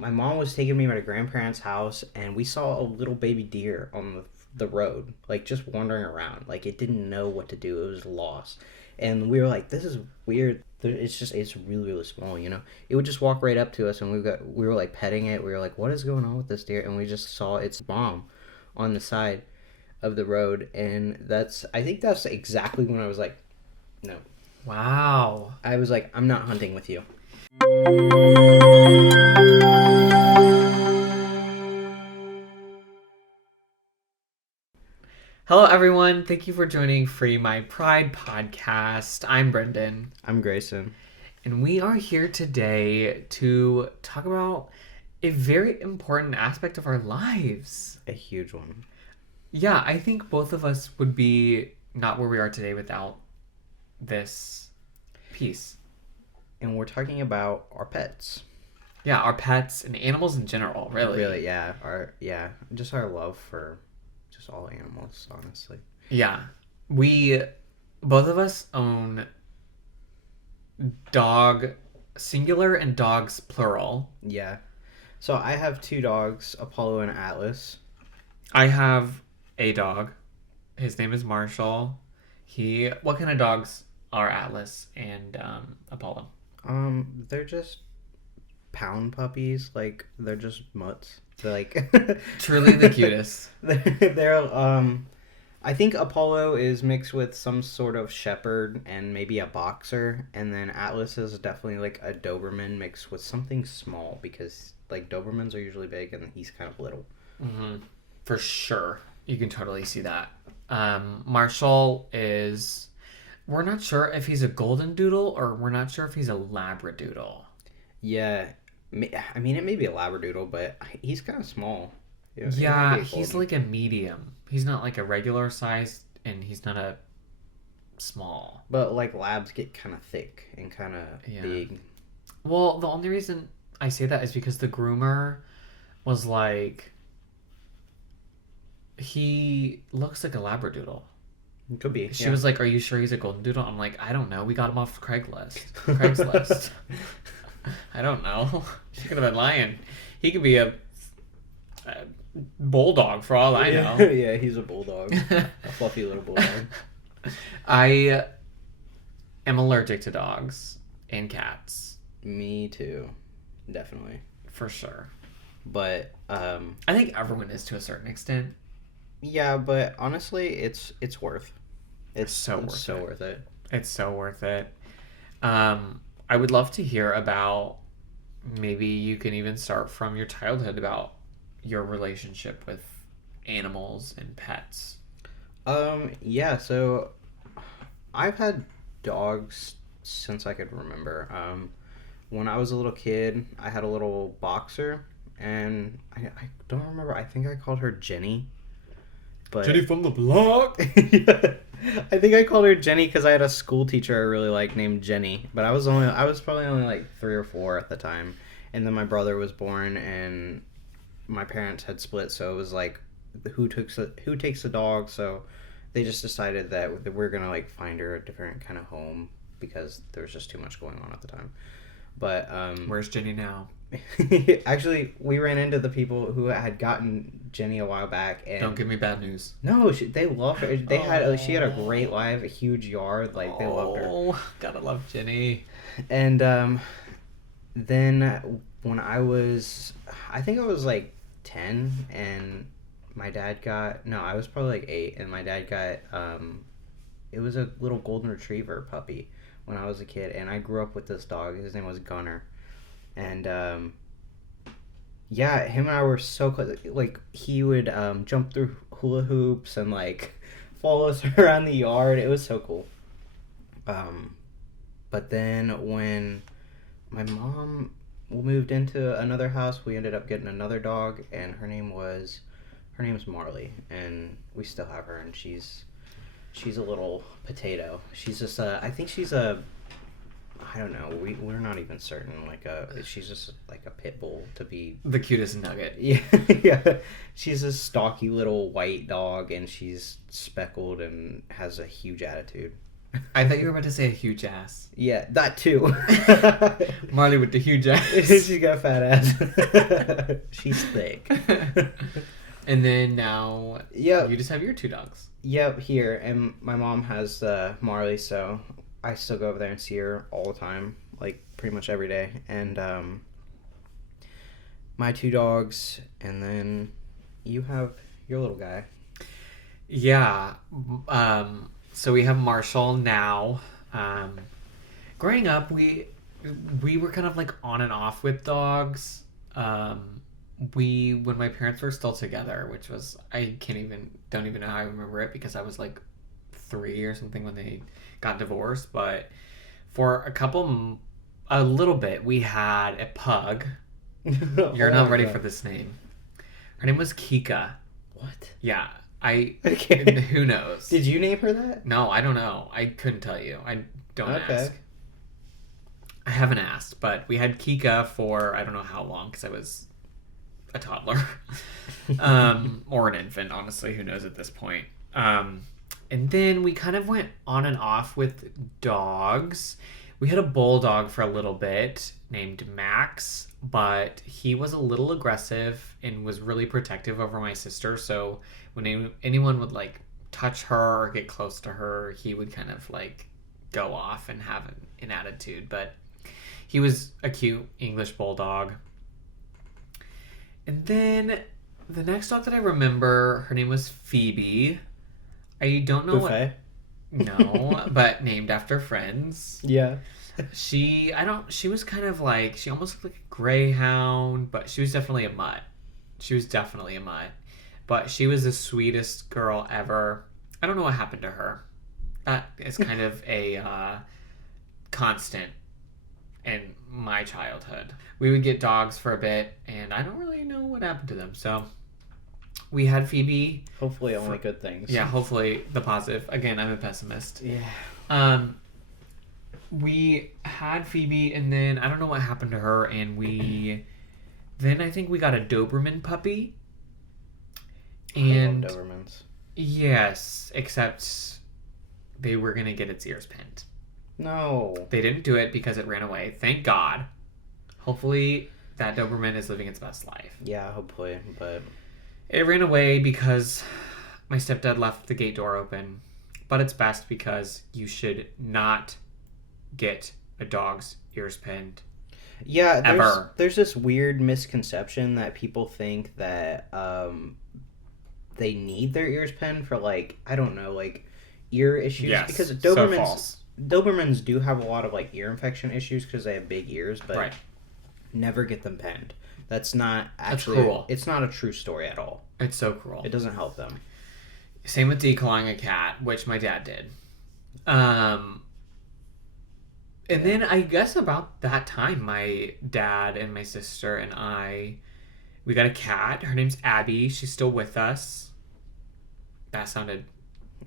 my mom was taking me to my grandparents' house, and we saw a little baby deer on the road, like just wandering around. Like it didn't know what to do. It was lost, and we were like, "This is weird." It's really really small, you know. It would just walk right up to us, and we were like petting it. We were like, "What is going on with this deer?" And we just saw its mom on the side of the road, and I think that's exactly when I was like, "No." Wow. I was like, "I'm not hunting with you." Hello, everyone. Thank you for joining Free My Pride podcast. I'm Brendan, I'm Greyson. and we are here today to talk about a very important aspect of our lives. A huge one. Yeah, I think both of us would be not where we are today without this piece. And we're talking about our pets. Yeah, our pets and animals in general, really. Really, yeah. Just our love for just all animals, honestly. Yeah. Both of us own dog singular and dogs plural. Yeah. So I have two dogs, Apollo and Atlas. I have a dog. His name is Marshall. What kind of dogs are Atlas and Apollo? They're just pound puppies. Like they're just mutts. They're like Truly the cutest. they're I think Apollo is mixed with some sort of shepherd and maybe a boxer, and then Atlas is definitely like a Doberman mixed with something small, because like Dobermans are usually big and he's kind of little. Mm-hmm. For sure. You can totally see that. Marshall is... We're not sure if he's a golden doodle or we're not sure if he's a labradoodle. Yeah, I mean it may be a labradoodle, but he's kind of small. Yeah, he's like a medium. He's not like a regular size, and he's not a small. But like labs get kind of thick and kind of big. Well, the only reason I say that is because the groomer was like, he looks like a labradoodle. It could be. She was like, "Are you sure he's a golden doodle?" I'm like, "I don't know. We got him off Craigslist. I don't know. She could have been lying. He could be a bulldog for all I know." Yeah, he's a bulldog. A fluffy little bulldog. I am allergic to dogs and cats. Me too. Definitely. For sure. But I think everyone is to a certain extent. Yeah, but honestly, it's worth. It's so worth it. It's so worth it. I would love to hear about, maybe you can even start from your childhood, about your relationship with animals and pets. Yeah, so I've had dogs since I could remember. When I was a little kid, I had a little boxer, and I don't remember. I think I called her Jenny. But Jenny from the block. Yeah. I think I called her Jenny because I had a school teacher I really liked named Jenny. But I was probably only like 3 or 4 at the time, and then my brother was born, and my parents had split, so it was like, who takes the dog? So they just decided that we're gonna like find her a different kind of home, because there was just too much going on at the time. But where's Jenny now? Actually, we ran into the people who had gotten Jenny a while back, and don't give me bad news. No, they love her. She had a great life, a huge yard. Like they loved her. Oh, gotta love Jenny. And then when I think I was like 10, and I was probably like 8, and my dad got it was a little golden retriever puppy when I was a kid, and I grew up with this dog. His name was Gunner. And yeah, him and I were so close. Like he would jump through hula hoops and like follow us around the yard. It was so cool. But then when my mom moved into another house, we ended up getting another dog, and her name's Marley, and we still have her, and she's a little potato. She's just I think she's I don't know. We're not even certain. She's just like a pit bull to be the cutest nugget. Yeah, yeah. She's a stocky little white dog, and she's speckled and has a huge attitude. I thought you were about to say a huge ass. Yeah, that too. Marley with the huge ass. She's got a fat ass. She's thick. And then now Yep. you just have your two dogs. Yep, here. And my mom has Marley, so I still go over there and see her all the time, like pretty much every day. And my two dogs, and then you have your little guy. Yeah. So we have Marshall now. Growing up, we were kind of like on and off with dogs. When my parents were still together, which was don't even know how I remember it because I was like 3 or something when they got divorced. But for a little bit, we had a pug. You're not ready for this name. Her name was Kika. What? Yeah. Okay. Who knows? Did you name her that? No, I don't know. I couldn't tell you. I don't Okay. ask. I haven't asked, but we had Kika for I don't know how long because I was a toddler. Or an infant, honestly. Who knows at this point. And then we kind of went on and off with dogs. We had a bulldog for a little bit named Max, but he was a little aggressive and was really protective over my sister. So when anyone would like touch her or get close to her, he would kind of like go off and have an attitude. But he was a cute English bulldog. And then the next dog that I remember, her name was Phoebe. I don't know Buffet? No, but named after friends. Yeah. She was kind of like, she almost looked like a greyhound, but she was definitely a mutt. But she was the sweetest girl ever. I don't know what happened to her. That is kind of a constant in my childhood. We would get dogs for a bit, and I don't really know what happened to them. So we had Phoebe. Hopefully only good things. Yeah, hopefully the positive. Again, I'm a pessimist. Yeah. We had Phoebe, and then I don't know what happened to her, and then I think we got a Doberman puppy. And I love Dobermans. yes, except they were gonna get its ears pinned. No. They didn't do it because it ran away. Thank God. Hopefully that Doberman is living its best life. Yeah, hopefully, but It ran away because my stepdad left the gate door open. But it's best because you should not get a dog's ears pinned. yeah, Ever. there's this weird misconception that people think that they need their ears pinned for like, I don't know, like ear issues. Yes, because so false. Dobermans do have a lot of like ear infection issues because they have big ears, but Right. never get them pinned. That's not actually cruel. It's not a true story at all. It's so cruel. It doesn't help them. Same with declawing a cat, which my dad did. And then I guess about that time, my dad and my sister and we got a cat. Her name's Abby. She's still with us. That sounded...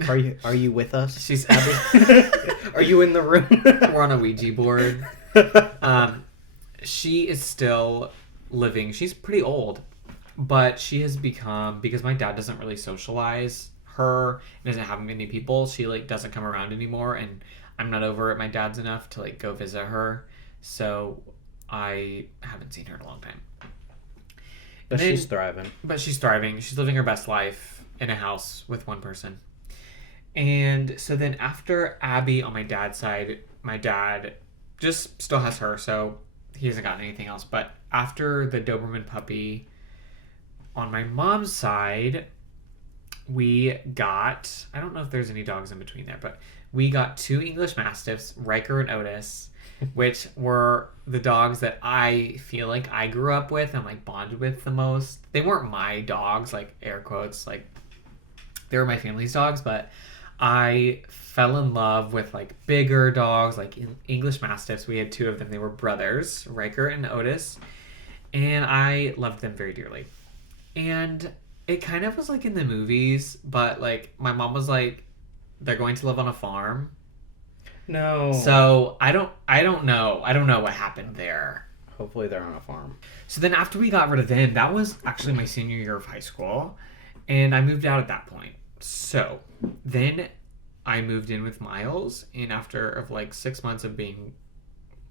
Are you with us? She's Abby? Are you in the room? We're on a Ouija board. She is still living. She's pretty old, but she has become, because my dad doesn't really socialize her and doesn't have many people, she like doesn't come around anymore, and I'm not over at my dad's enough to like go visit her, so I haven't seen her in a long time. But she's thriving. But she's thriving. She's living her best life in a house with one person. And so then after Abby on my dad's side, my dad just still has her, so he hasn't gotten anything else. But after the Doberman puppy on my mom's side, we got, I don't know if there's any dogs in between there, but we got 2 English Mastiffs, Riker and Otis, which were the dogs that I feel like I grew up with and like bonded with the most. They weren't my dogs, like air quotes, like they were my family's dogs, but I fell in love with like bigger dogs, like English Mastiffs. We had 2 of them. They were brothers, Riker and Otis, and I loved them very dearly. And it kind of was like in the movies, but like my mom was like, they're going to live on a farm. No. So I don't know. I don't know what happened there. Hopefully they're on a farm. So then after we got rid of them, that was actually my senior year of high school, and I moved out at that point. So then I moved in with Miles, and after of like 6 months of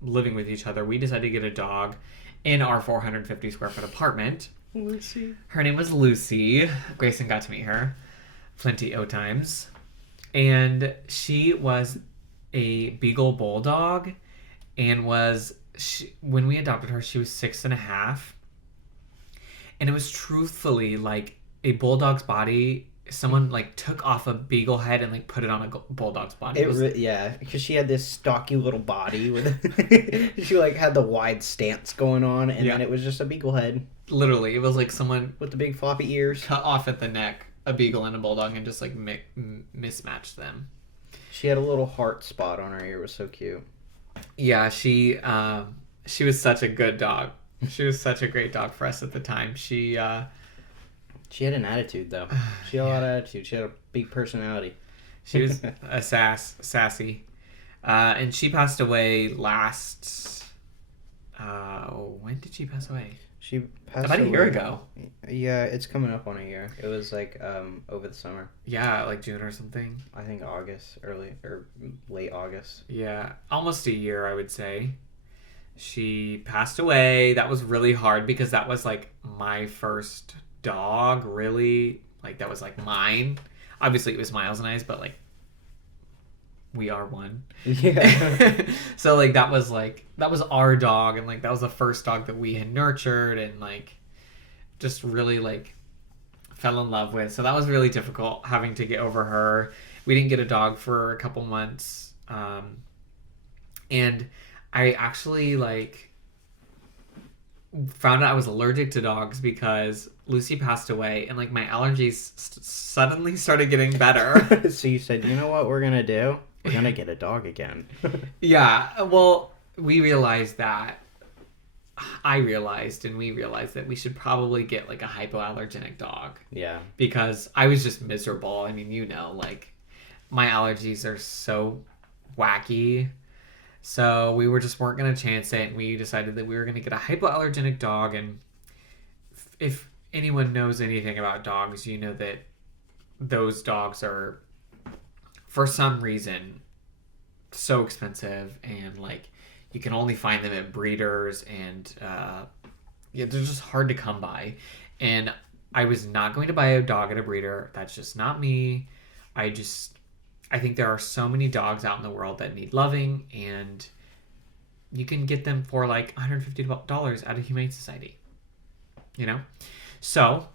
living with each other, we decided to get a dog in our 450 square foot apartment. Lucy. Her name was Lucy. Grayson got to meet her plenty of times. And she was a Beagle Bulldog, and when we adopted her, she was 6.5. And it was truthfully like a bulldog's body. Someone like took off a beagle head and like put it on a bulldog's body. Yeah, because she had this stocky little body with she like had the wide stance going on, and then it was just a beagle head. Literally, it was like someone with the big floppy ears cut off at the neck a beagle and a bulldog and just like mismatched them. She had a little heart spot on her ear. It was so cute. Yeah, she was such a good dog. She was such a great dog for us at the time. She had an attitude, though. She had a lot of attitude. She had a big personality. She was sassy. And she passed away last... when did she pass away? She passed about away. A year ago. Yeah, it's coming up on a year. It was like over the summer. Yeah, like June or something. I think August, early or late August. Yeah, almost a year, I would say. She passed away. That was really hard because that was like my first dog, really. Like that was like mine. Obviously it was Miles and I's, but like we are one. Yeah. So like that was our dog, and like that was the first dog that we had nurtured and like just really like fell in love with. So that was really difficult having to get over her. We didn't get a dog for a couple months. And I actually like found out I was allergic to dogs because Lucy passed away, and like my allergies suddenly started getting better. So you said, you know what we're gonna do? We're gonna get a dog again. Yeah, well, we realized that that we should probably get like a hypoallergenic dog. Yeah. Because I was just miserable. I mean, like my allergies are so wacky. So we weren't going to chance it, and we decided that we were going to get a hypoallergenic dog. And if anyone knows anything about dogs, you know that those dogs are, for some reason, so expensive, and like you can only find them at breeders, and they're just hard to come by. And I was not going to buy a dog at a breeder. That's just not me. I think there are so many dogs out in the world that need loving, and you can get them for like $150 at a Humane Society, you know? So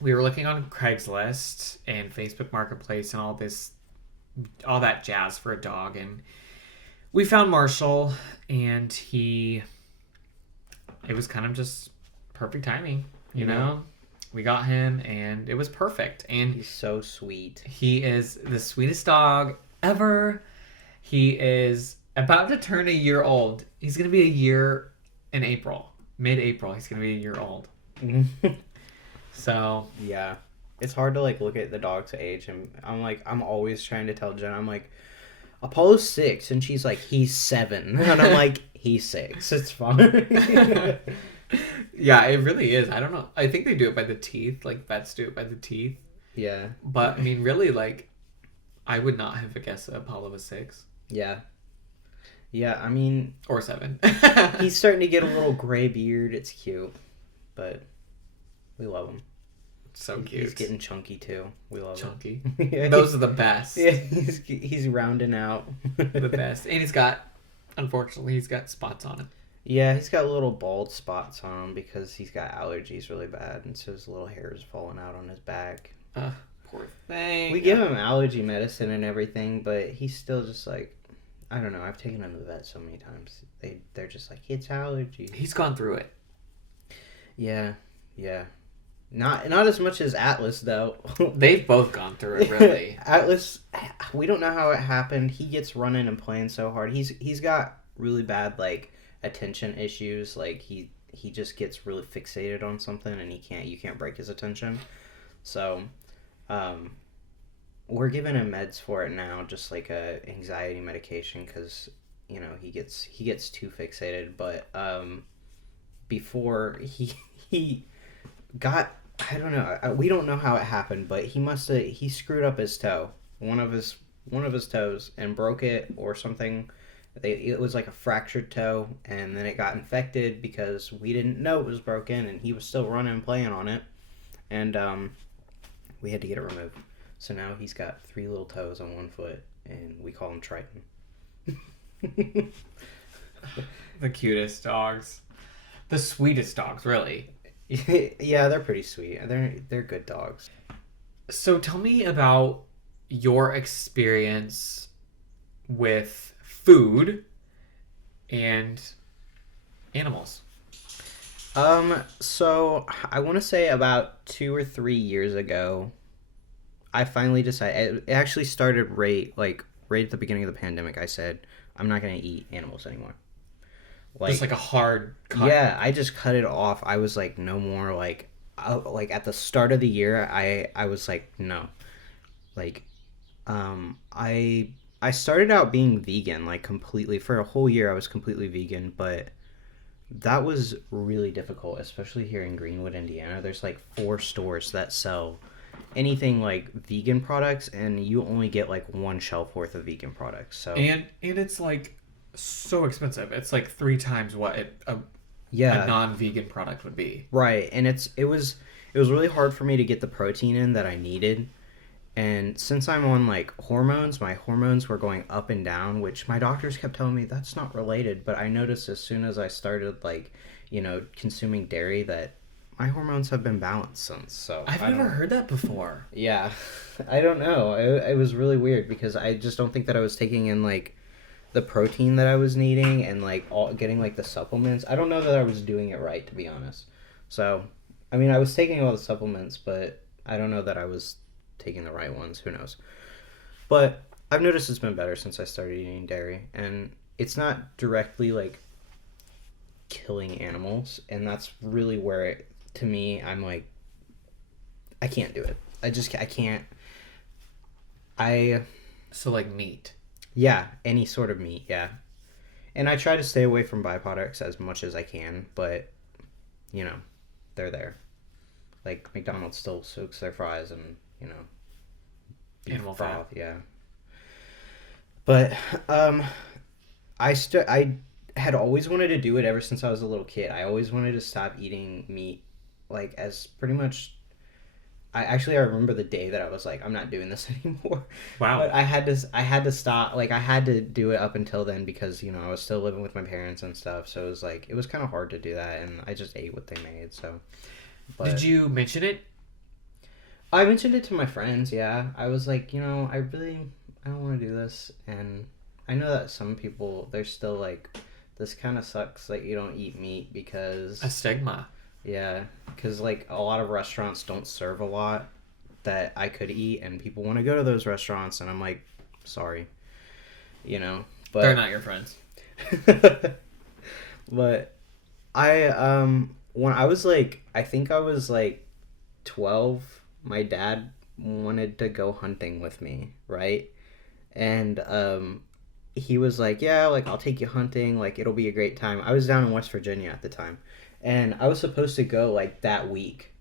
we were looking on Craigslist and Facebook Marketplace and all that jazz for a dog, and we found Marshall, and it was kind of just perfect timing, you know? We got him, and it was perfect. And he's so sweet. He is the sweetest dog ever. He is about to turn a year old. He's going to be a year in April. Mid-April, he's going to be a year old. So... yeah. It's hard to, like, look at the dog's age, and I'm always trying to tell Jen, I'm like, Apollo's 6, and she's like, he's 7. And I'm like, he's 6. It's fine. Yeah, it really is. I don't know. I think they do it by the teeth. Like, vets do it by the teeth. Yeah. But, I mean, really, like, I would not have guessed that Apollo was 6. Yeah. Yeah, I mean... or 7. He's starting to get a little gray beard. It's cute. But we love him. So cute. He's getting chunky, too. We love chunky. him. Yeah, those are the best. Yeah, he's rounding out. The best. And unfortunately, he's got spots on him. Yeah, he's got little bald spots on him because he's got allergies really bad, and so his little hair is falling out on his back. Poor thing. We give him allergy medicine and everything, but he's still just like, I don't know. I've taken him to the vet so many times. They're just like, it's allergy. He's gone through it. Yeah. Not as much as Atlas, though. They've both gone through it, really. Atlas, we don't know how it happened. He gets running and playing so hard. He's got really bad, like, attention issues. Like, he just gets really fixated on something, and you can't break his attention. So, we're giving him meds for it now, just like a anxiety medication, because, you know, he gets too fixated. But before he got, I don't know, we don't know how it happened, but he screwed up his toe. One of his one of his toes and broke it or something. It was like a fractured toe, and then it got infected because we didn't know it was broken, and he was still running and playing on it, and we had to get it removed. So now he's got 3 little toes on one foot, and we call him Triton. The cutest dogs. The sweetest dogs, really. Yeah, they're pretty sweet. They're good dogs. So tell me about your experience with food and animals. So I want to say about 2 or 3 years ago, I finally decided. It actually started right at the beginning of the pandemic. I said I'm not gonna eat animals anymore. Just like a hard cut. Yeah, I just cut it off. I was like, no more. Like at the start of the year, I was like, no. Like, I started out being vegan, like completely for a whole year. I was completely vegan, but that was really difficult, especially here in Greenwood, Indiana. There's like 4 stores that sell anything like vegan products, and you only get like 1 shelf worth of vegan products. So and it's like so expensive. It's like 3 times what a non-vegan product would be. Right, and it was really hard for me to get the protein in that I needed. And since I'm on like hormones, my hormones were going up and down, which my doctors kept telling me that's not related. But I noticed as soon as I started like, consuming dairy that my hormones have been balanced since. So I've never heard that before. Yeah, I don't know. It was really weird because I just don't think that I was taking in like the protein that I was needing and like getting like the supplements. I don't know that I was doing it right, to be honest. So, I mean, I was taking all the supplements, but I don't know that I was taking the right ones. Who knows? But I've noticed it's been better since I started eating dairy, and it's not directly like killing animals, and that's really where to me I'm like, I can't do it. I can't. So like meat. Yeah, any sort of meat, yeah. And I try to stay away from byproducts as much as I can, but, they're there. Like, McDonald's still soaks their fries and, beef Animal broth, fat. yeah. But, I had always wanted to do it ever since I was a little kid. I always wanted to stop eating meat, like, as pretty much... I remember the day that I was like, I'm not doing this anymore. Wow. But I had to stop. Like, I had to do it up until then because, I was still living with my parents and stuff. So it was like, it was kind of hard to do that. And I just ate what they made. So, but Did you mention it? I mentioned it to my friends. Yeah. I was like, I don't want to do this. And I know that some people, they're still like, this kind of sucks that you don't eat meat because... A stigma. Yeah, because like a lot of restaurants don't serve a lot that I could eat, and people want to go to those restaurants, and I'm like, sorry, but They're not your friends. But when I was like, I think I was like 12, my dad wanted to go hunting with me, right? And he was like, yeah, like I'll take you hunting, like it'll be a great time. I was down in West Virginia at the time. And I was supposed to go, like, that week.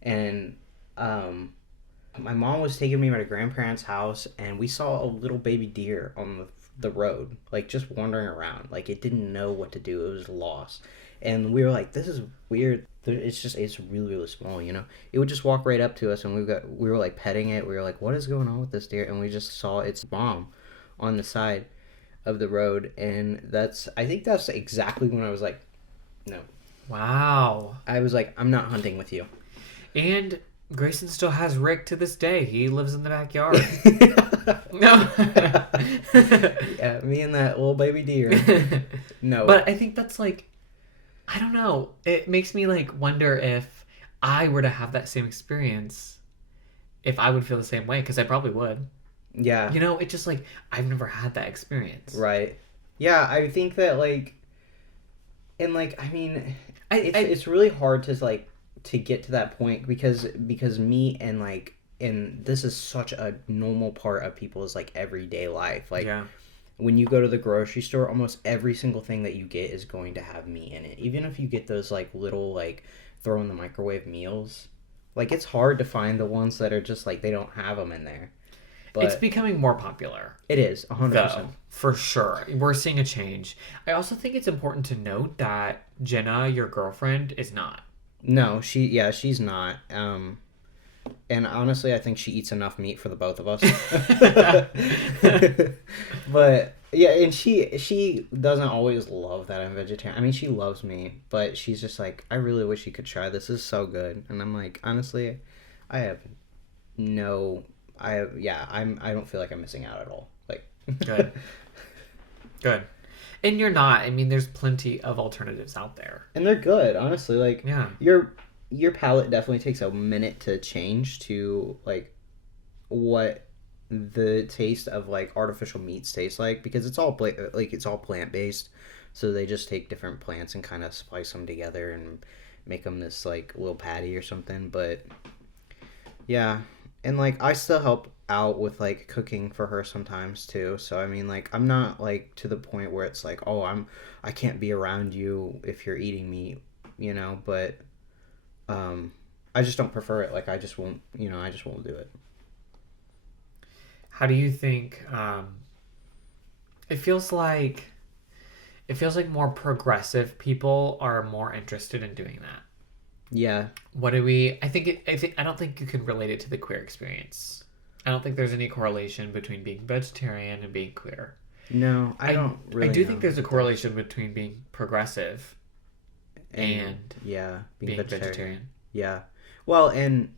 And my mom was taking me to my grandparents' house, and we saw a little baby deer on the road, like, just wandering around. Like, it didn't know what to do. It was lost. And we were like, this is weird. It's really, really small, It would just walk right up to us, and we were, like, petting it. We were like, what is going on with this deer? And we just saw its mom on the side of the road. And I think that's exactly when I was like, no. Wow. I was like, I'm not hunting with you. And Greyson still has Rick to this day. He lives in the backyard. No. Yeah, me and that little baby deer. No. But I think that's like, I don't know. It makes me like wonder if I were to have that same experience, if I would feel the same way, because I probably would. Yeah. It's just like, I've never had that experience. Right. Yeah, I think that like, and like, I mean... It's really hard to get to that point because meat and this is such a normal part of people's like everyday life. Like when you go to the grocery store, almost every single thing that you get is going to have meat in it. Even if you get those like little like throw in the microwave meals, like it's hard to find the ones that are just like they don't have them in there. It's But becoming more popular, it is 100%. though, for sure. We're seeing a change. I also think it's important to note that Jenna, your girlfriend, is not. No, she's not. And honestly, I think she eats enough meat for the both of us. But yeah, and she doesn't always love that I'm vegetarian. I mean, she loves me, but she's just like, I really wish you could try. This is so good. And I'm like, honestly, I have no, I don't feel like I'm missing out at all. Like, Good. Good. And you're not. I mean, there's plenty of alternatives out there. and they're good, honestly. Like, Yeah. your palate definitely takes a minute to change to like what the taste of like artificial meats taste like, because it's all it's all plant based, so they just take different plants and kind of splice them together and make them this like little patty or something. But yeah, and like I still help out with like cooking for her sometimes too, so I mean, like, I'm not like to the point where it's like, oh, I can't be around you if you're eating meat, but I just don't prefer it. Like, I just won't do it. How do you think it feels like more progressive people are more interested in doing that? Yeah. What do I don't think you can relate it to the queer experience. I don't think there's any correlation between being vegetarian and being queer. No, I don't really I do know. think there's a correlation between being progressive and yeah, being vegetarian. Yeah. Well, and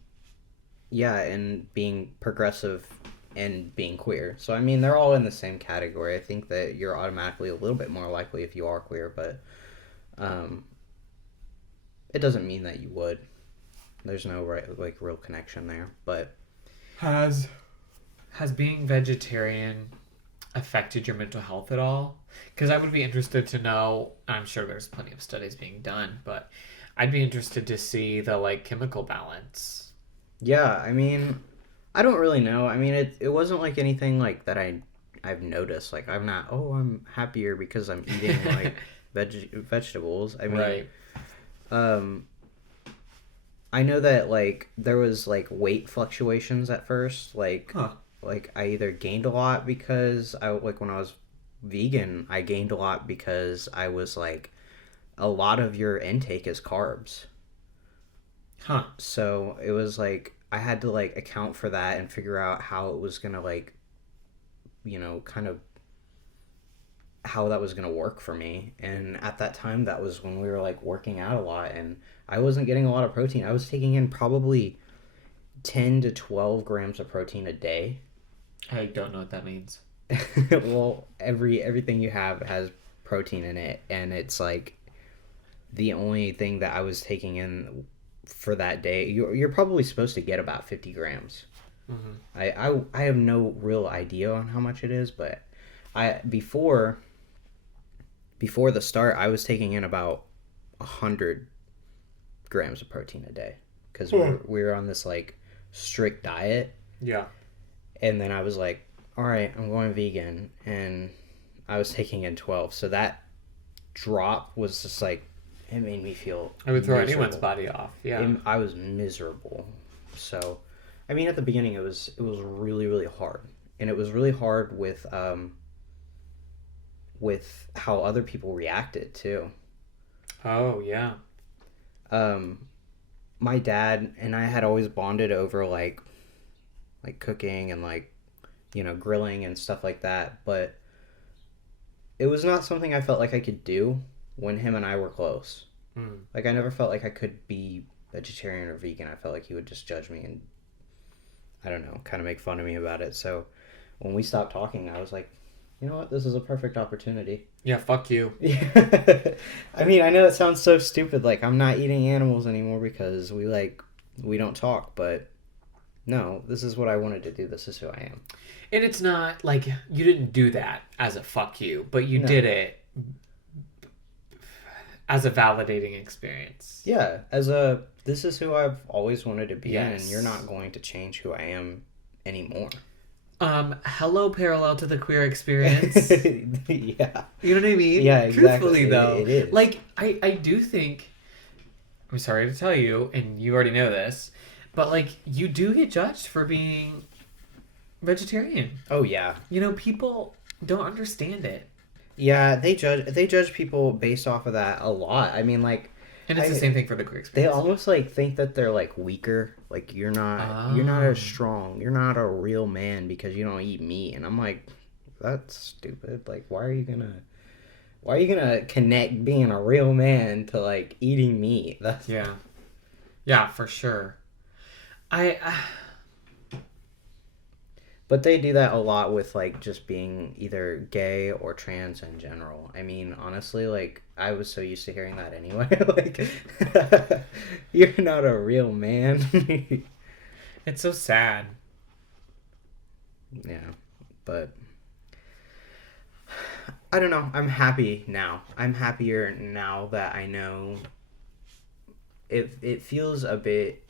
being progressive and being queer. So I mean, they're all in the same category. I think that you're automatically a little bit more likely if you are queer, but it doesn't mean that you would. There's no real connection there. But Has being vegetarian affected your mental health at all? Because I would be interested to know, I'm sure there's plenty of studies being done, but I'd be interested to see the like chemical balance. yeah, I mean, I don't really know. I mean, it wasn't like anything like that I've noticed. Like, I'm happier because I'm eating like vegetables. I mean, Right. I know that like there was like weight fluctuations at first. Huh. Like I either gained a lot because when I was vegan, I gained a lot because I was like, a lot of your intake is carbs. Huh. So it was like I had to like account for that and figure out how it was gonna like, kind of how that was gonna work for me. And at that time, that was when we were like working out a lot, and I wasn't getting a lot of protein. I was taking in probably 10 to 12 grams of protein a day. I don't know what that means. Well, everything you have has protein in it, and it's like the only thing that I was taking in for that day. You're probably supposed to get about 50 grams. Mm-hmm. I have no real idea on how much it is, but before the start, I was taking in about 100 grams of protein a day, because we were on this like strict diet. Yeah. And then I was like, all right, I'm going vegan, and I was taking in 12. So that drop was just like, it made me feel I would throw miserable. anyone's body off. Yeah. I was miserable. So, I mean, at the beginning, it was really, really hard, and it was really hard with how other people reacted too. Oh yeah. My dad and I had always bonded over like cooking and like, grilling and stuff like that, but it was not something I felt like I could do when him and I were close. Like, I never felt like I could be vegetarian or vegan. I felt like he would just judge me and, I don't know, kind of make fun of me about it. So when we stopped talking, I was like, you know what, this is a perfect opportunity. Yeah, fuck you. I mean, I know it sounds so stupid, like I'm not eating animals anymore because we don't talk, but no, this is what I wanted to do. This is who I am. And it's not like you didn't do that as a fuck you, but you did it as a validating experience. Yeah, this is who I've always wanted to be, and you're not going to change who I am anymore. Hello, parallel to the queer experience. Yeah. You know what I mean? Yeah, exactly. Truthfully, though. It is. Like, I do think, I'm sorry to tell you, and you already know this, but, like, you do get judged for being vegetarian. Oh yeah. You know, people don't understand it. Yeah, they judge people based off of that a lot. I mean, like, And it's the same thing for the Greeks. they almost like think that they're like weaker. Like you're not as strong. You're not a real man because you don't eat meat. And I'm like, that's stupid. Like, why are you gonna connect being a real man to like eating meat? That's yeah, for sure. I But they do that a lot with like just being either gay or trans in general. I mean, honestly, like I was so used to hearing that anyway. Like, you're not a real man. it's so sad. Yeah, but I don't know. I'm happy now. I'm happier now that I know. It feels a bit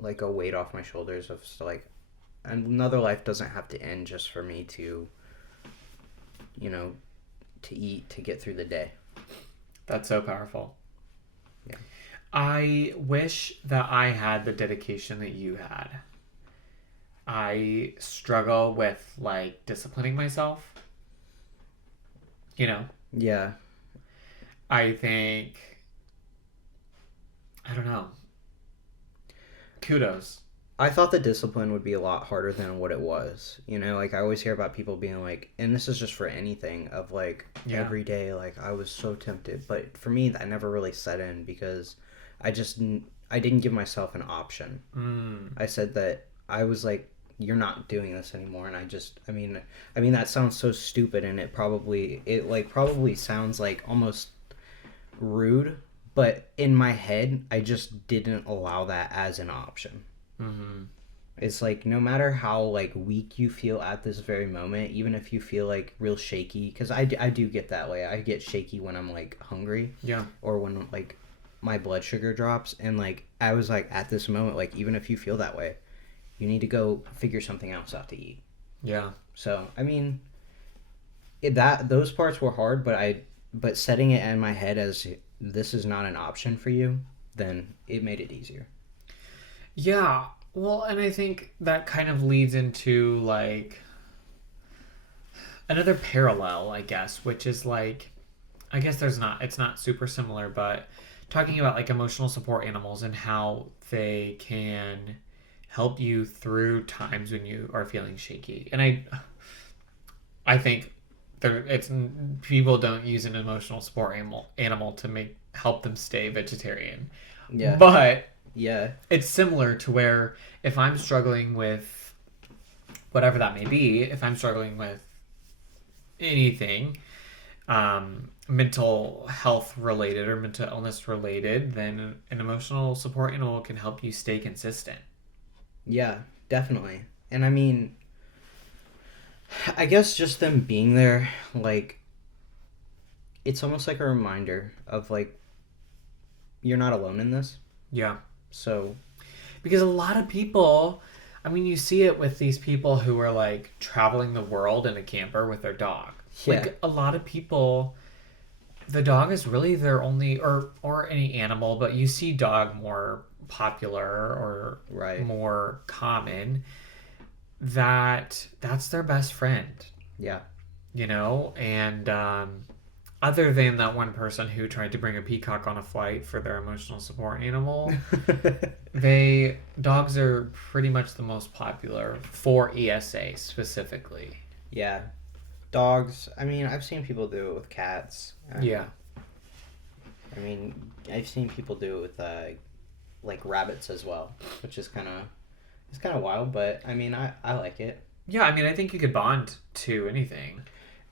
like a weight off my shoulders of like another life doesn't have to end just for me to, you know, to eat to get through the day. That's so powerful. Yeah. I wish that I had the dedication that you had. I struggle with like disciplining myself. You know? Yeah. I think I don't know. Kudos. I thought the discipline would be a lot harder than what it was. You know, like I always hear about people being like, and this is just for anything, of like every day, like I was so tempted. But for me, that never really set in because I didn't give myself an option. I said that I was like, you're not doing this anymore. And I mean, that sounds so stupid and it probably sounds like almost rude. But in my head, I just didn't allow that as an option. Mm-hmm. It's like no matter how like weak you feel at this very moment, even if you feel like real shaky, because I do get that way. I get shaky when I'm like hungry, or when like my blood sugar drops, and like I was like at this moment, like even if you feel that way, you need to go figure something else out to eat. Yeah. So I mean, those parts were hard, but setting it in my head as this is not an option for you, then it made it easier. Yeah, well, and I think that kind of leads into like another parallel, I guess, which is like, I guess it's not super similar, but talking about like emotional support animals and how they can help you through times when you are feeling shaky. And I think people don't use an emotional support animal to help them stay vegetarian. Yeah. But yeah, it's similar to where if I'm struggling with whatever that may be, if I'm struggling with anything, mental health related or mental illness related, then an emotional support animal can help you stay consistent. Yeah, definitely. And I mean, I guess just them being there, like, it's almost like a reminder of like, you're not alone in this. Yeah. So, because a lot of people, I mean, you see it with these people who are like traveling the world in a camper with their dog. Yeah. Like a lot of people, the dog is really their only, or any animal, but you see dog more popular or more common. That's their best friend. Yeah. You know, and other than that one person who tried to bring a peacock on a flight for their emotional support animal, dogs are pretty much the most popular for ESA specifically. Yeah. Dogs, I mean, I've seen people do it with cats. Yeah. I mean, I've seen people do it with like rabbits as well, which is kind of wild, but I mean, I like it. Yeah, I mean, I think you could bond to anything.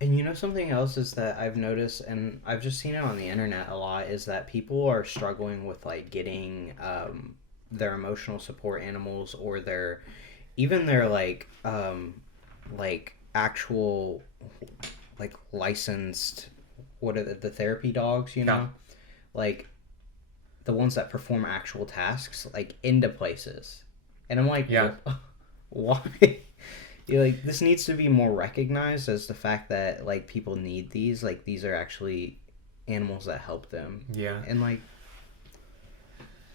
And you know something else is that I've noticed, and I've just seen it on the internet a lot, is that people are struggling with like getting their emotional support animals or their like actual like licensed, what are the therapy dogs, you know? Yeah. Like the ones that perform actual tasks, like into places. And I'm like, yeah, why? You're like, this needs to be more recognized as the fact that like people need these. Like these are actually animals that help them. Yeah. And like,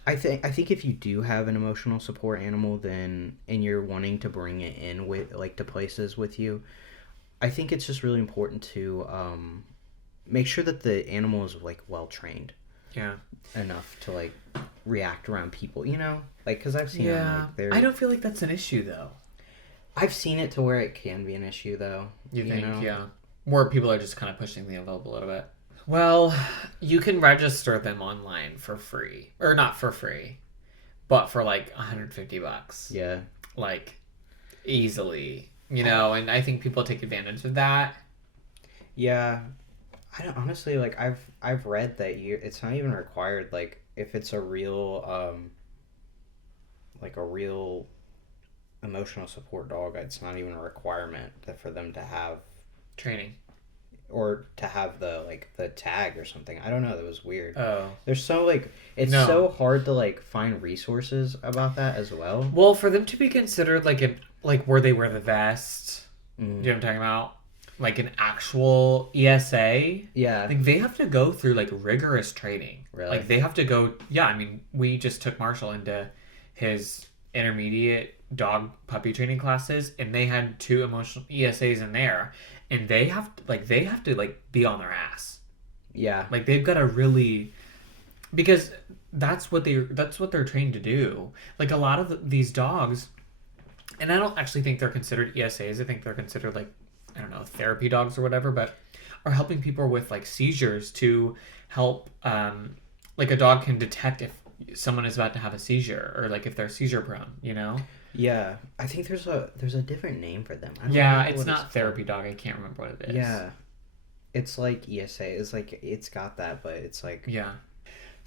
I think if you do have an emotional support animal, then and you're wanting to bring it in with like to places with you, I think it's just really important to make sure that the animal is like well trained. Yeah. Enough to like react around people, you know, like because I've seen them, like, I don't feel like that's an issue though. I've seen it to where it can be an issue though. You think? know? Yeah. Where people are just kind of pushing the envelope a little bit. Well, you can register them online for free, or not for free, but for like $150. Yeah. Like easily, you know, and I think people take advantage of that. Yeah. I don't honestly like I've read that it's not even required, like if it's a real like a real emotional support dog, it's not even a requirement for them to have Training. Or to have the tag or something. I don't know, that was weird. Oh. There's so like it's so hard to like find resources about that as well. Well, for them to be considered like where they wear the vest, you know what I'm talking about? Like an actual ESA. Yeah. Like they have to go through like rigorous training. Really? Like they have to go, yeah, I mean, we just took Marshall into his intermediate dog puppy training classes, and they had 2 emotional ESAs in there, and they have to be on their ass. Yeah. Like they've got to really, because that's what they're trained to do. Like a lot of these dogs, and I don't actually think they're considered ESAs. I think they're considered like, I don't know, therapy dogs or whatever, but are helping people with like seizures to help, like a dog can detect if someone is about to have a seizure, or like if they're seizure prone, you know? Yeah. I think there's a different name for them. I don't Yeah, know it's what not therapy dog. I can't remember what it is. Yeah. It's like ESA. It's like it's got that, but it's like Yeah.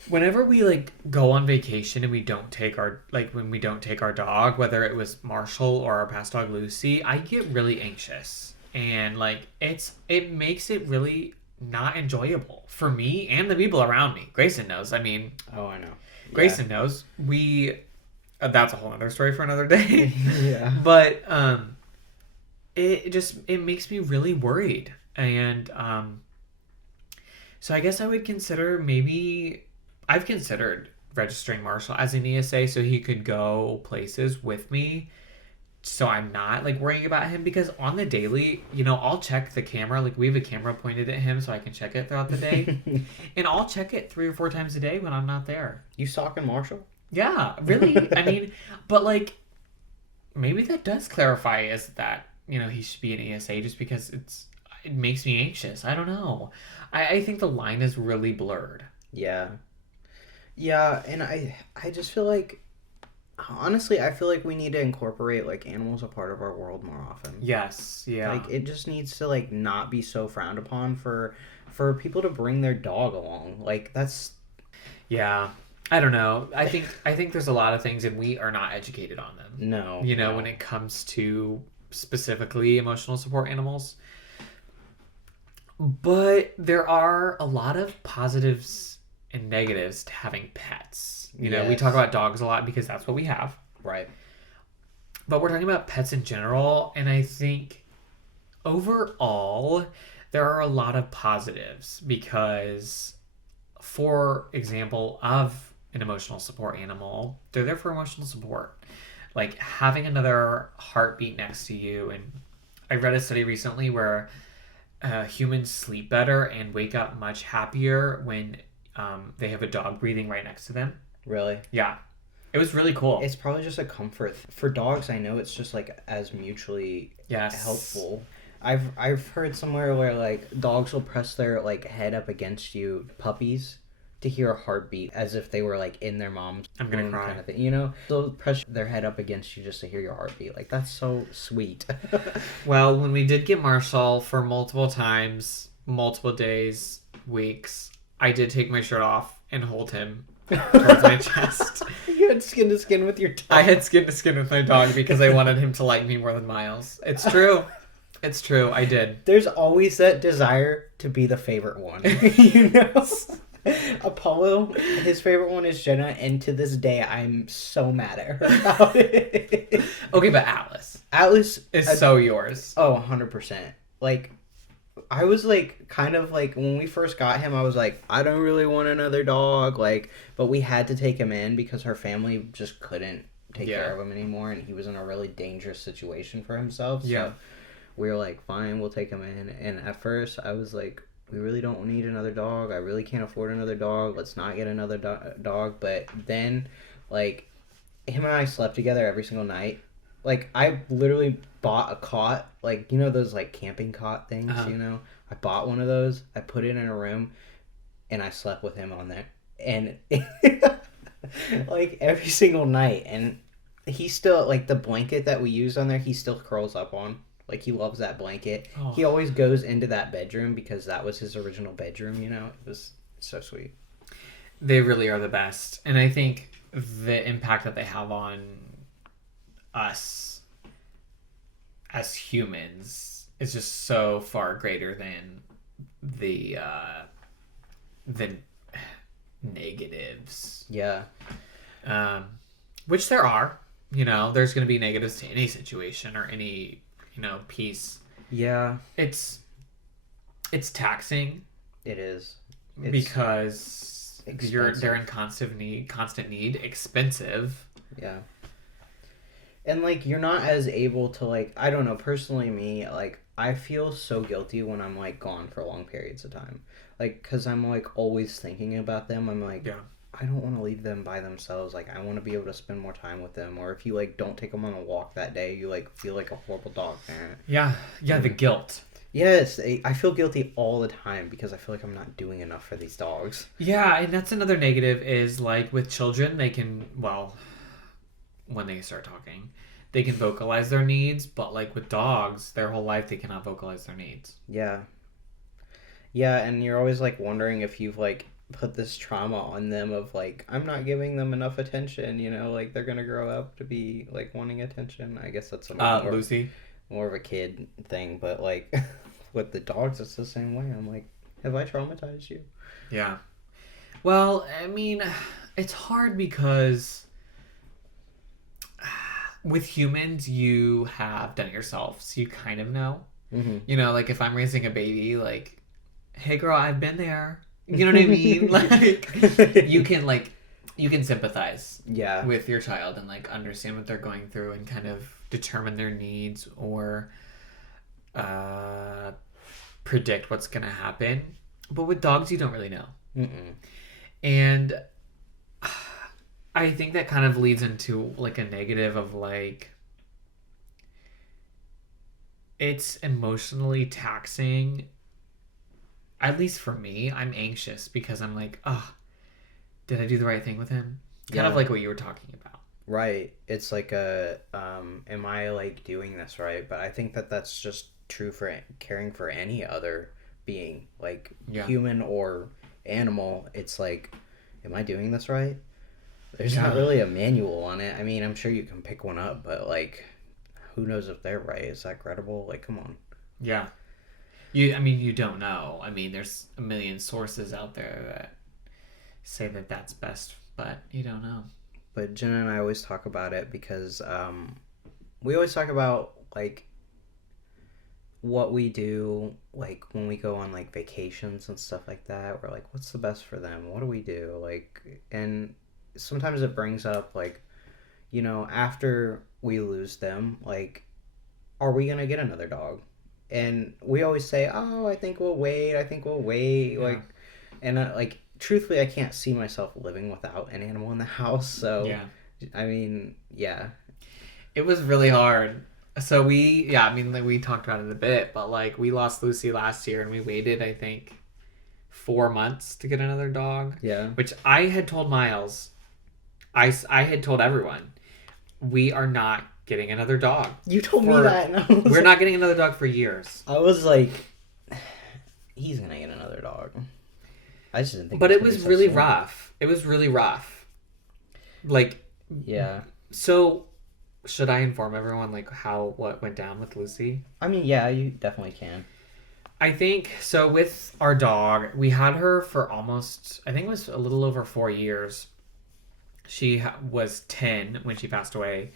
Whenever we like go on vacation and we don't take our when we don't take our dog, whether it was Marshall or our past dog Lucy, I get really anxious. And like it makes it really not enjoyable for me and the people around me. Grayson knows. I mean, oh, I know. Grayson knows. That's a whole other story for another day. Yeah. But it makes me really worried. And so I guess I would consider I've considered registering Marshall as an ESA so he could go places with me, so I'm not like worrying about him, because on the daily, you know, I'll check the camera. Like we have a camera pointed at him so I can check it throughout the day. And I'll check it 3 or 4 times a day when I'm not there. You stalking Marshall? Yeah, really. I mean, but like maybe that does clarify as that, you know, he should be an ESA, just because it makes me anxious. I don't know. I think the line is really blurred. Yeah. Yeah, and I just feel like, honestly, I feel like we need to incorporate like animals a part of our world more often. Yes, yeah. Like it just needs to like not be so frowned upon for people to bring their dog along. Like that's Yeah. I don't know. I think there's a lot of things, and we are not educated on them. No. You know, when it comes to specifically emotional support animals. But there are a lot of positives and negatives to having pets. You know, we talk about dogs a lot because that's what we have. Right. But we're talking about pets in general, and I think overall there are a lot of positives because, for example, of an emotional support animal, they're there for emotional support. Like having another heartbeat next to you. And I read a study recently where humans sleep better and wake up much happier when they have a dog breathing right next to them. Really? Yeah. It was really cool. It's probably just a comfort. For dogs, I know it's just like as mutually helpful. I've heard somewhere where like dogs will press their like head up against you, puppies, to hear a heartbeat as if they were like in their mom's I'm gonna womb cry. kind of thing. You know, they'll press their head up against you just to hear your heartbeat. Like that's so sweet. Well, when we did get Marshall for multiple times, multiple days, weeks, I did take my shirt off and hold him towards my chest. You had skin to skin with your dog. I had skin to skin with my dog because I wanted him to like me more than Miles. It's true. It's true. I did. There's always that desire to be the favorite one. You know? Apollo, his favorite one is Jenna, and to this day, I'm so mad at her about it. Okay, but Atlas Atlas is so yours. Oh, 100%. Like, I was like, kind of like, when we first got him, I was like, I don't really want another dog. Like, but we had to take him in because her family just couldn't take care of him anymore, and he was in a really dangerous situation for himself. So we were like, fine, we'll take him in. And at first, I was like, we really don't need another dog. I really can't afford another dog. Let's not get another dog. But then, like, him and I slept together every single night. Like, I literally bought a cot, like, you know those, like, camping cot things, you know? I bought one of those, I put it in a room, and I slept with him on there. And, like, every single night. And he still, like, the blanket that we used on there, he still curls up on. Like, he loves that blanket. Oh. He always goes into that bedroom because that was his original bedroom, you know? It was so sweet. They really are the best. And I think the impact that they have on us as humans is just so far greater than the negatives. Yeah. Which there are. You know, there's going to be negatives to any situation or any, you know, piece. Yeah. It's taxing. It is. Because they're in constant need, expensive. Yeah. And, like, you're not as able to, like, I don't know, personally me, like, I feel so guilty when I'm, like, gone for long periods of time. Like, because I'm, like, always thinking about them. I'm like, I don't want to leave them by themselves. Like, I want to be able to spend more time with them. Or if you, like, don't take them on a walk that day, you, like, feel like a horrible dog parent. Yeah, the guilt. Yes, I feel guilty all the time because I feel like I'm not doing enough for these dogs. Yeah, and that's another negative is, like, with children, they can, well, when they start talking, they can vocalize their needs, but, like, with dogs, their whole life, they cannot vocalize their needs. Yeah. Yeah, and you're always, like, wondering if you've, like, put this trauma on them of, like, I'm not giving them enough attention, you know? Like, they're gonna grow up to be, like, wanting attention. I guess that's Lucy. More of a kid thing, but, like, with the dogs, it's the same way. I'm like, have I traumatized you? Yeah. Well, I mean, it's hard because with humans, you have done it yourself, so you kind of know. Mm-hmm. You know, like, if I'm raising a baby, like, hey, girl, I've been there. You know what I mean? Like, you can sympathize with your child and, like, understand what they're going through and kind of determine their needs or predict what's going to happen. But with dogs, you don't really know. Mm-mm. And I think that kind of leads into, like, a negative of, like, it's emotionally taxing. At least for me, I'm anxious because I'm like, oh, did I do the right thing with him? Kind of like what you were talking about. Right. It's like am I, like, doing this right? But I think that that's just true for caring for any other being, like, human or animal. It's like, am I doing this right? There's not really a manual on it. I mean, I'm sure you can pick one up, but, like, who knows if they're right? Is that credible? Like, come on. Yeah. You don't know. I mean, there's a million sources out there that say that that's best, but you don't know. But Jenna and I always talk about it because we always talk about, like, what we do, like, when we go on, like, vacations and stuff like that. We're like, what's the best for them? What do we do? Like, and sometimes it brings up, like, you know, after we lose them, like, are we going to get another dog? And we always say, oh, I think we'll wait. Yeah. Like, and like, truthfully, I can't see myself living without an animal in the house. So, I mean, it was really hard. So we talked about it a bit, but, like, we lost Lucy last year and we waited, I think, 4 months to get another dog. Yeah. Which I had told Miles, I had told everyone, we are not getting another dog. You told me that. And we're not getting another dog for years. I was like, he's gonna get another dog. I just didn't think. But it was really rough. It was really rough. Like, yeah. So, should I inform everyone, like, what went down with Lucy? I mean, yeah, you definitely can. I think so. With our dog, we had her for almost, I think it was a little over 4 years. She was 10 when she passed away.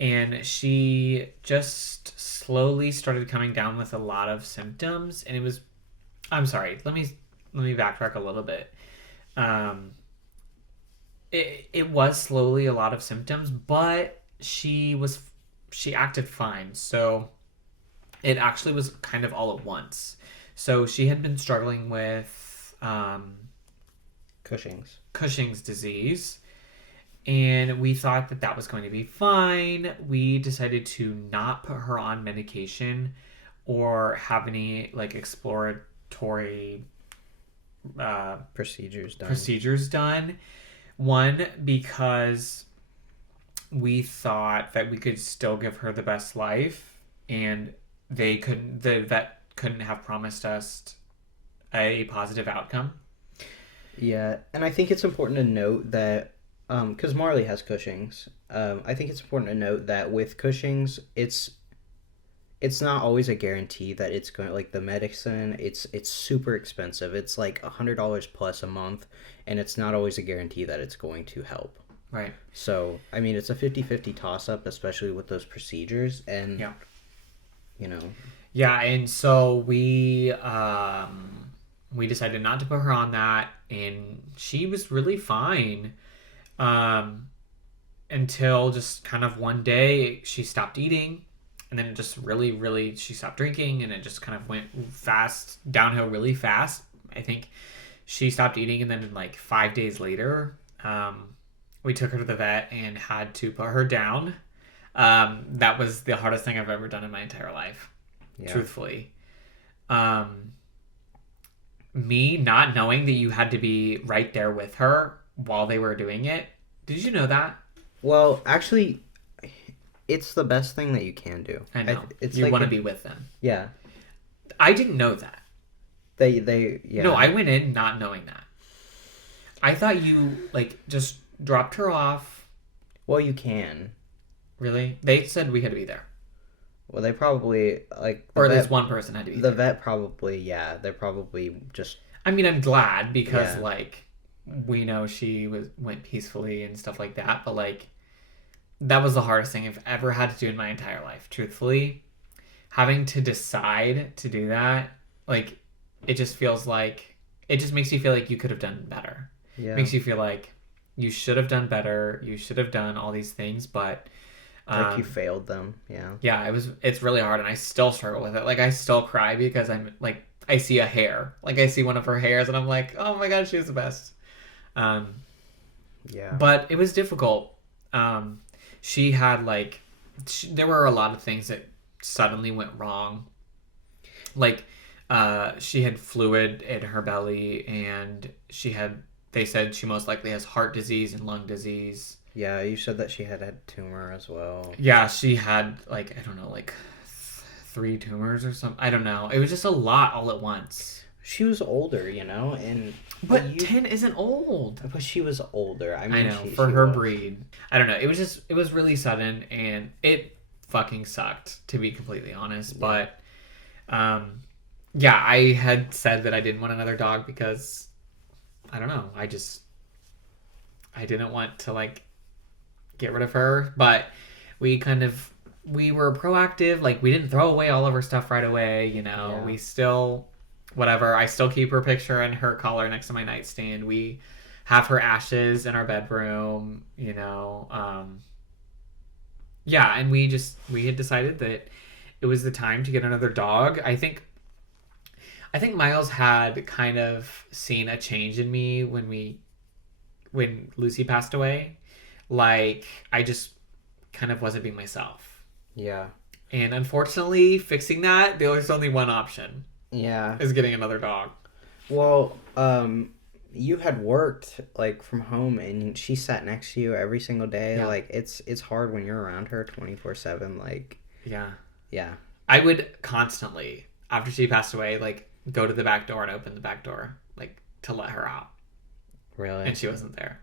and she just slowly started coming down with a lot of symptoms. And it was, I'm sorry, let me backtrack a little bit. Um, it was slowly a lot of symptoms, but she acted fine. So it actually was kind of all at once. So she had been struggling with Cushing's disease, and we thought that that was going to be fine. We decided to not put her on medication or have any like exploratory procedures done. One, because we thought that we could still give her the best life, and the vet couldn't have promised us a positive outcome. Yeah, and I think it's important to note that because Marley has Cushing's, I think it's important to note that with Cushing's, it's not always a guarantee that it's going like the medicine. It's super expensive. It's like $100 plus a month, and it's not always a guarantee that it's going to help. Right. So I mean, it's a 50-50 toss up, especially with those procedures, and yeah, you know. Yeah, and so we decided not to put her on that, and she was really fine until just kind of one day she stopped eating, and then it just really she stopped drinking, and it just kind of went downhill really fast. I think she stopped eating, and then like 5 days later, we took her to the vet and had to put her down. That was the hardest thing I've ever done in my entire life. Yeah. Truthfully. Me not knowing that you had to be right there with her while they were doing it. Did you know that? Well, actually, it's the best thing that you can do. I know. You want to be with them. Yeah. I didn't know that. Yeah. No, I went in not knowing that. I thought you, like, just dropped her off. Well, you can. Really? They said we had to be there. Well, they probably, like... Or at least one person had to be there. The vet probably, yeah. They're probably just... I mean, I'm glad because, like, we know she went peacefully and stuff like that. But, like, that was the hardest thing I've ever had to do in my entire life. Truthfully, having to decide to do that, like, it just feels like... It just makes you feel like you could have done better. Yeah. It makes you feel like you should have done better. You should have done all these things, but... like you failed them, yeah. Yeah, it's really hard, and I still struggle with it. Like, I still cry because I'm like, I see a hair. Like, I see one of her hairs, and I'm like, oh my god, she was the best. Yeah. But it was difficult. She had like, there were a lot of things that suddenly went wrong. Like, she had fluid in her belly, and they said she most likely has heart disease and lung disease. Yeah, you said that she had a tumor as well. Yeah, she had, like, I don't know, like 3 tumors or something. I don't know. It was just a lot all at once. She was older, But 10 isn't old. But she was older. I know, for her breed. I don't know. It was really sudden, and it fucking sucked, to be completely honest. Yeah. But, yeah, I had said that I didn't want another dog because, I don't know, I didn't want to, like, get rid of her, but we were proactive. Like, we didn't throw away all of her stuff right away, Yeah. We still, whatever, I still keep her picture and her collar next to my nightstand. We have her ashes in our bedroom, yeah, and we had decided that it was the time to get another dog. I think Miles had kind of seen a change in me when Lucy passed away. Like, I just kind of wasn't being myself. Yeah. And unfortunately, fixing that, there's only one option. Yeah. Is getting another dog. Well, you had worked, like, from home, and she sat next to you every single day. Yeah. Like, it's hard when you're around her 24/7, like... Yeah. Yeah. I would constantly, after she passed away, like, go to the back door and open the back door, like, to let her out. Really? And she wasn't there.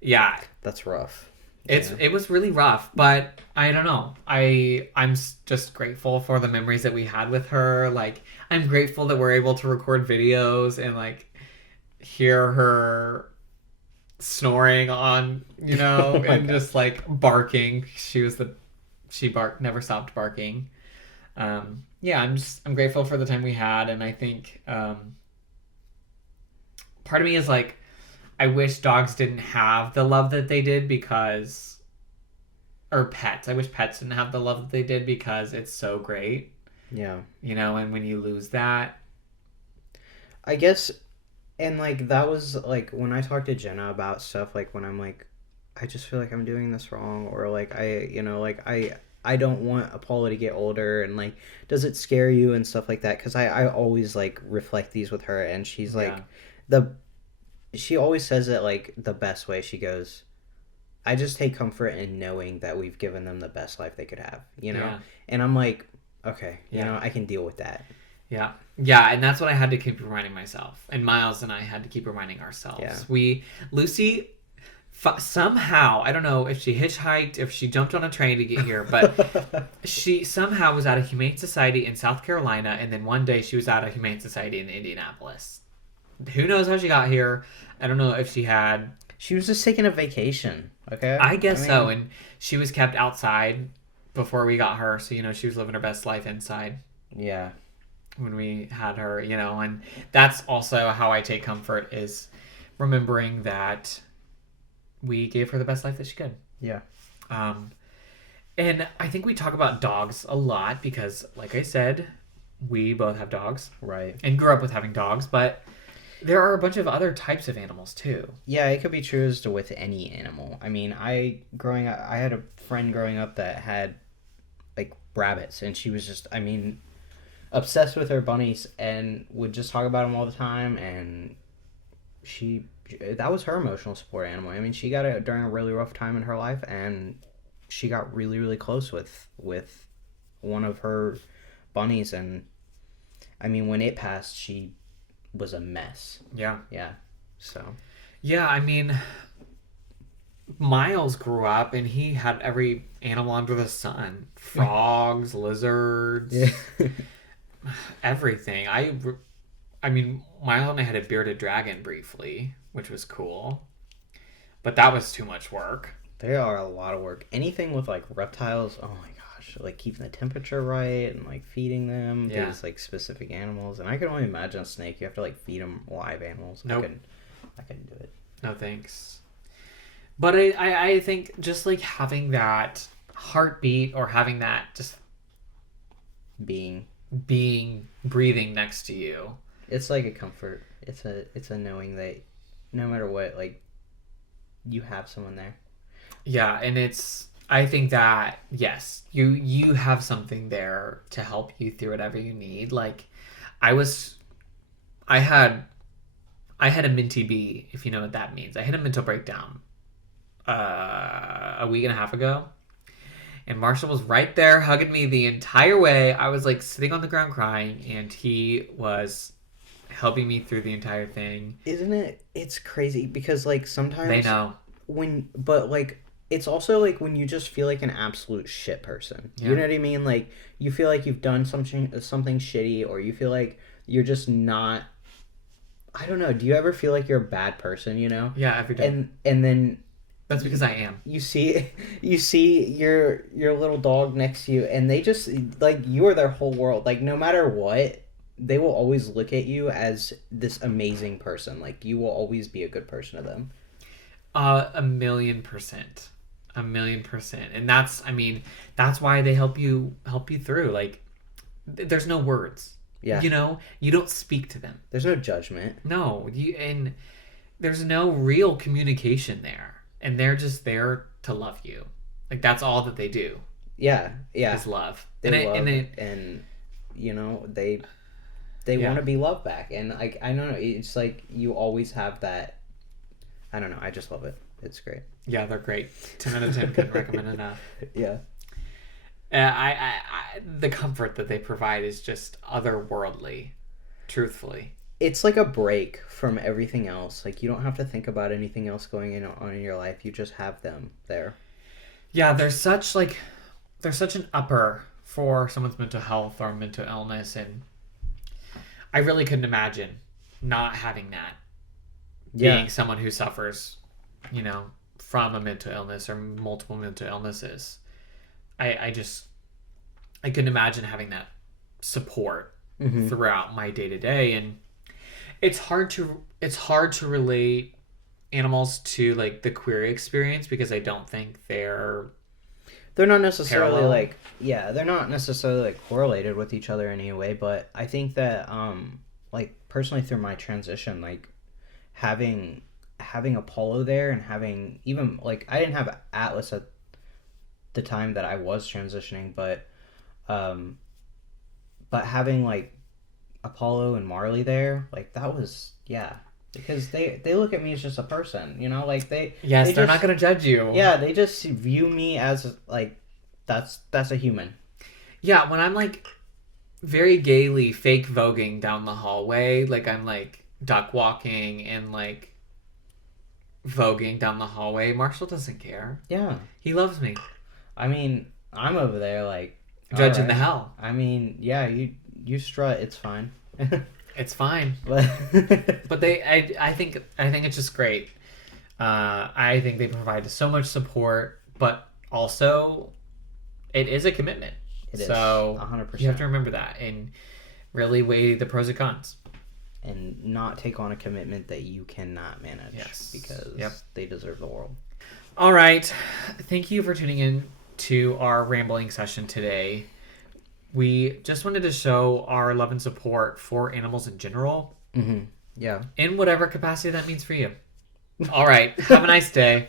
Yeah. That's rough. It was really rough, but I don't know. I'm just grateful for the memories that we had with her. Like, I'm grateful that we're able to record videos and, like, hear her snoring on, Oh my and God. just like barking. She never stopped barking. Yeah, I'm grateful for the time we had, and I think part of me is like, I wish dogs didn't have the love that they did because, or pets. I wish pets didn't have the love that they did because it's so great, Yeah. and when you lose that, I guess, and like that was like when I talked to Jenna about stuff, like when I'm like, I just feel like I'm doing this wrong, or like I don't want Apollo to get older, and like, does it scare you and stuff like that? Because I always like reflect these with her, and she's like, yeah, the she always says it like the best way. She goes, I just take comfort in knowing that we've given them the best life they could have, yeah, And I'm like, okay, yeah. I can deal with that. Yeah. Yeah, and that's what I had to keep reminding myself. And Miles and I had to keep reminding ourselves. Yeah. Lucy, somehow, I don't know if she hitchhiked, if she jumped on a train to get here, but she somehow was at a Humane Society in South Carolina, and then one day she was at a Humane Society in Indianapolis. Who knows how she got here? I don't know if she had... She was just taking a vacation, okay? I guess so, and she was kept outside before we got her, so, she was living her best life inside. Yeah. When we had her, and that's also how I take comfort, is remembering that we gave her the best life that she could. Yeah. And I think we talk about dogs a lot because, like I said, we both have dogs. Right. And grew up with having dogs, but there are a bunch of other types of animals too. Yeah, it could be true as to with any animal. I mean, I had a friend growing up that had like rabbits, and she was just, obsessed with her bunnies and would just talk about them all the time, and that was her emotional support animal. I mean, she got it during a really rough time in her life, and she got really, really close with one of her bunnies, and I mean, when it passed, she was a mess. Yeah. Yeah. So. Yeah, I mean, Miles grew up and he had every animal under the sun. Frogs, lizards, Yeah. everything. I mean, Miles and I had a bearded dragon briefly, which was cool. But that was too much work. They are a lot of work. Anything with like reptiles, oh my gosh, like keeping the temperature right and like feeding them, Yeah. these like specific animals. And I can only imagine a snake. You have to like feed them live animals. Nope. I couldn't do it. No thanks. But I think just like having that heartbeat or having that just Being, breathing next to you. it's like a comfort. It's a knowing that no matter what, like you have someone there. Yeah, and I think that yes, you have something there to help you through whatever you need. Like I had a minty bee, if you know what that means. I had a mental breakdown a week and a half ago. And Marshall was right there hugging me the entire way. I was like sitting on the ground crying, and he was helping me through the entire thing. Isn't it? It's crazy because like sometimes They know. but like it's also like when you just feel like an absolute shit person. Yeah. You know what I mean? Like you feel like you've done something shitty, or you feel like you're just not. I don't know. Do you ever feel like you're a bad person? Yeah, every day. And then That's because I am. you see your little dog next to you, and they just like you are their whole world. Like no matter what, they will always look at you as this amazing person. Like you will always be a good person to them. 1,000,000%. 1,000,000%. And that's why they help you through. Like there's no words. Yeah. You don't speak to them. There's no judgment. No, and there's no real communication there. And they're just there to love you. Like that's all that they do. Yeah. Is love. They and they Yeah. want to be loved back, and like I don't know, it's like you always have that. I don't know, I just love it. It's great. Yeah, they're great. 10 out of 10 couldn't recommend enough. Yeah. The comfort that they provide is just otherworldly, truthfully. It's like a break from everything else. Like you don't have to think about anything else going on in your life. You just have them there. Yeah, there's such an upper for someone's mental health or mental illness, and I really couldn't imagine not having that. Yeah. Being someone who suffers from a mental illness or multiple mental illnesses. I couldn't imagine having that support throughout my day to day, and it's hard to relate animals to like the queer experience because I don't think they're not necessarily parallel. like they're not necessarily like correlated with each other in any way, but I think that like personally through my transition, like having Apollo there and having even like I didn't have Atlas at the time that I was transitioning, but having like Apollo and Marley there, like that was because they look at me as just a person, like they're not going to judge you. Yeah, they just view me as like that's a human. Yeah, when I'm like very gaily fake voguing down the hallway, like I'm like duck walking and like voguing down the hallway, Marshall doesn't care. Yeah. He loves me. I mean, I'm over there like judging the hell. I mean, yeah, you strut, it's fine. It's fine. But I think it's just great. I think they provide so much support, but also it is a commitment. It is, so 100%. You have to remember that and really weigh the pros and cons. And not take on a commitment that you cannot manage. Yes. Because they deserve the world. All right. Thank you for tuning in to our rambling session today. We just wanted to show our love and support for animals in general. Mm-hmm. Yeah. In whatever capacity that means for you. All right. Have a nice day.